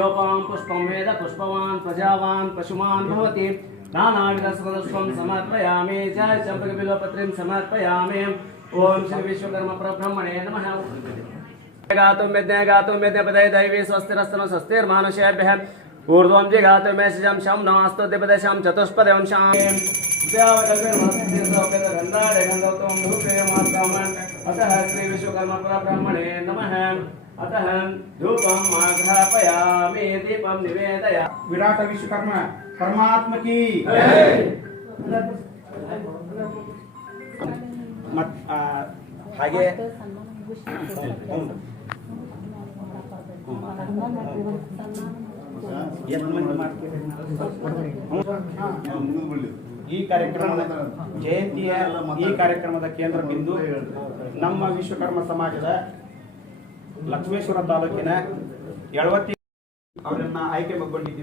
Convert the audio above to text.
योपां पुष्पं वेद पुष्पवान् प्रजावान् पशुमान् भवति नानाविधसुखदुष्पं समर्पयामि च चम्पकबिल्वपत्रीं समर्पयामि ओम श्री विश्वकर्मा परब्रह्मणे नमः गातुं यज्ञपदे दैवी स्वस्तिरस्तनो स्वस्तिर्मानुषेभ्यः ऊर्ध्वं जिगातुं मेषजं शं नमस्तु दिपदशं चतुष्पदं शां अतः श्री विश्वकर्मा परब्रह्मणे नमः अतः धूपं आघ्रापयामि दीपं निवेदयामि विराट विश्वकर्मा परमात्मा की ಹಾಗೆ ಈ ಕಾರ್ಯಕ್ರಮದ ಜಯಂತಿಯ ಈ ಕಾರ್ಯಕ್ರಮದ ಕೇಂದ್ರ ಬಿಂದು ನಮ್ಮ ವಿಶ್ವಕರ್ಮ ಸಮಾಜದ ಲಕ್ಷ್ಮೇಶ್ವರ ತಾಲೂಕಿನ ಯಳವತ್ತಿ ಅವರನ್ನ ಆಯ್ಕೆ ಮಾಡಿಕೊಂಡಿದ್ದೀವಿ.